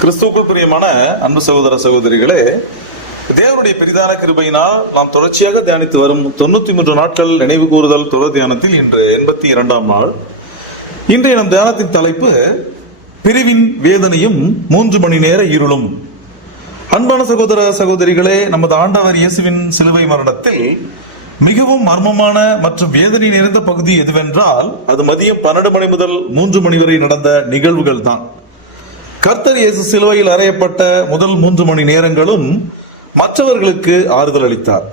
கிறிஸ்துவுக்குள் பிரியமான அன்பு சகோதர சகோதரிகளே, தேவனுடைய பெரிதான கிருபையினால் நாம் தொடர்ச்சியாக தியானித்து வரும் 93 நாட்கள் நினைவு கூறுதல் தொடர் தியானத்தில் இன்று 82ஆம் நாள். இன்றைய நம் தியானத்தின் தலைப்பு பிரிவின் வேதனையும் 3 மணி நேர இருளும். அன்பான சகோதர சகோதரிகளே, நமது ஆண்டவர் இயேசுவின் சிலுவை மரணத்தில் மிகவும் மர்மமான மற்றும் வேதனை நிறைந்த பகுதி எதுவென்றால் அது மதியம் 12 மணி முதல் 3 மணி வரை நடந்த நிகழ்வுகள் தான். கர்த்தர் இயேசு சிலுவையில் அறையப்பட்ட முதல் 3 மணி நேரங்களும் மற்றவர்களுக்கு ஆறுதல் அளித்தார்.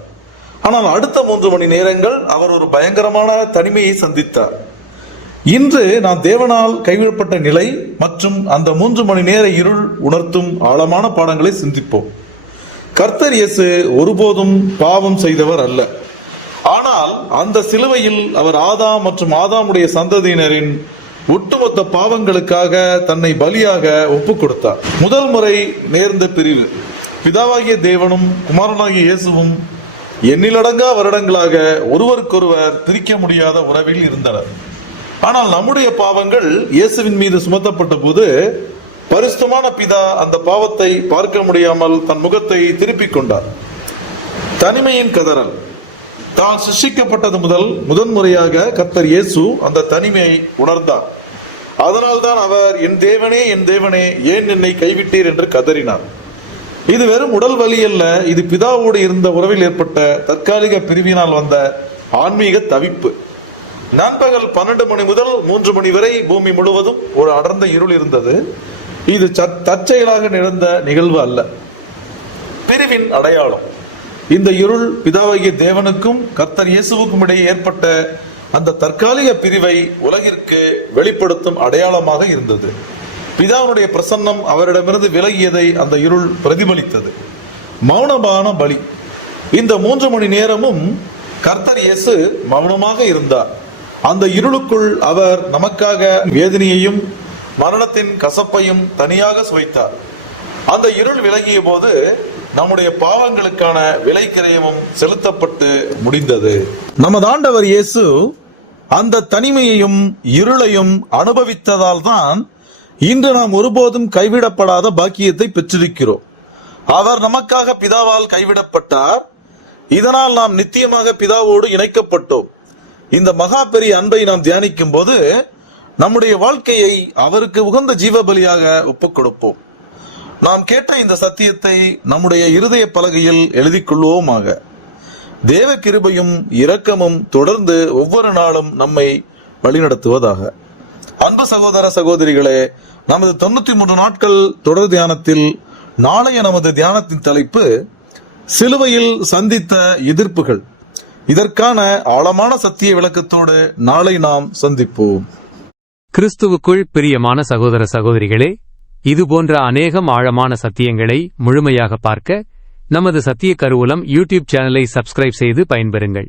ஆனால் அடுத்த 3 மணி நேரங்கள் அவர் ஒரு பயங்கரமான தனிமையை சந்தித்தார். இன்று நாம் தேவனால் கைவிடப்பட்ட நிலை மற்றும் அந்த 3 மணி நேர இருள் உணர்த்தும் ஆழமான பாடங்களை சிந்திப்போம். கர்த்தர் இயேசு ஒருபோதும் பாவம் செய்தவர் அல்ல. ஆனால் அந்த சிலுவையில் அவர் ஆதாம் மற்றும் ஆதாமுடைய சந்ததியினரின் ஒட்டுமொத்த பாவங்களுக்காக தன்னை பலியாக ஒப்புக் கொடுத்தார். முதல் முறை நேர்ந்த பிரிவு. பிதாவாகிய தேவனும் குமாரனாகிய இயேசுவும் எண்ணிலடங்கா வருடங்களாக ஒருவருக்கொருவர் பிரிக்க முடியாத உறவில் இருந்தனர். ஆனால் நம்முடைய பாவங்கள் இயேசுவின் மீது சுமத்தப்பட்ட போது பரிசுத்தமான பிதா அந்த பாவத்தை பார்க்க முடியாமல் தன் முகத்தை திருப்பிக் கொண்டார். தனிமையின் கதறல். தான் சிருஷ்டிக்கப்பட்டது முதன்முறையாக கர்த்தர் இயேசு அந்த தனிமையை உணர்ந்தார். அதனால்தான் அவர் என் தேவனே ஏன் என்னை கைவிட்டீர் என்று கதறினார். இது வெறும் உடல் வலி அல்ல, இது பிதாவோடு இருந்த உறவில் ஏற்பட்ட தற்காலிக பிரிவினால் வந்த ஆன்மீக தவிப்பு. நண்பகல் 12 மணி முதல் 3 மணி வரை பூமி முழுவதும் ஒரு அடர்ந்த இருள் இருந்தது. இது தற்செயலாக நிகழ்ந்த நிகழ்வு அல்ல, பிரிவின் அடையாளம். இந்த இருள் பிதாவாகிய தேவனுக்கும் கர்த்தர் இயேசுவுக்கும் இடையே ஏற்பட்ட அந்த தற்காலிக பிரிவை உலகிற்கு வெளிப்படுத்தும் அடையாளமாக இருந்தது. பிதாவுடைய பிரசன்னம் அவரிடமிருந்து விலகியதை அந்த இருள் பிரதிபலித்தது. மௌனமான பலி. இந்த 3 மணி நேரமும் கர்த்தர் இயேசு மௌனமாக இருந்தார். அந்த இருளுக்குள் அவர் நமக்காக வேதனையையும் மரணத்தின் கசப்பையும் தனியாக சுவைத்தார். அந்த இருள் விலகிய போது நம்முடைய பாவங்களுக்கான விலை கிரயமும் செலுத்தப்பட்டு முடிந்தது. நமது ஆண்டவர் இயேசு அந்த தனிமையையும் இருளையும் அனுபவித்ததால் தான் இன்று நாம் ஒருபோதும் கைவிடப்படாத பாக்கியத்தை பெற்றிருக்கிறோம். அவர் நமக்காக பிதாவால் கைவிடப்பட்டார். இதனால் நாம் நித்தியமாக பிதாவோடு இணைக்கப்பட்டோம். இந்த மகா பெரிய அன்பை நாம் தியானிக்கும் போது நம்முடைய வாழ்க்கையை அவருக்கு உகந்த ஜீவ பலியாக ஒப்புக் கொடுப்போம். நாம் கேட்ட இந்த சத்தியத்தை நம்முடைய இருதய பலகையில் எழுதி கொள்வோமாக. தேவ கிருபையும் இரக்கமும் தொடர்ந்து ஒவ்வொரு நாளும் நம்மை வழிநடத்துவதாக. அன்பு சகோதர சகோதரிகளே, நமது 93 நாட்கள் தொடர் தியானத்தில் நாளைய நமது தியானத்தின் தலைப்பு சிலுவையில் சந்தித்த எதிர்ப்புகள். இதற்கான ஆழமான சத்திய விளக்கத்தோடு நாளை நாம் சந்திப்போம். கிறிஸ்துவுக்குள் பிரியமான சகோதர சகோதரிகளே, இதுபோன்ற அநேகம் ஆழமான சத்தியங்களை முழுமையாக பார்க்க நமது சத்திய கருவூலம் யூடியூப் சேனலை சப்ஸ்கிரைப் செய்து பயன்பெறுங்கள்.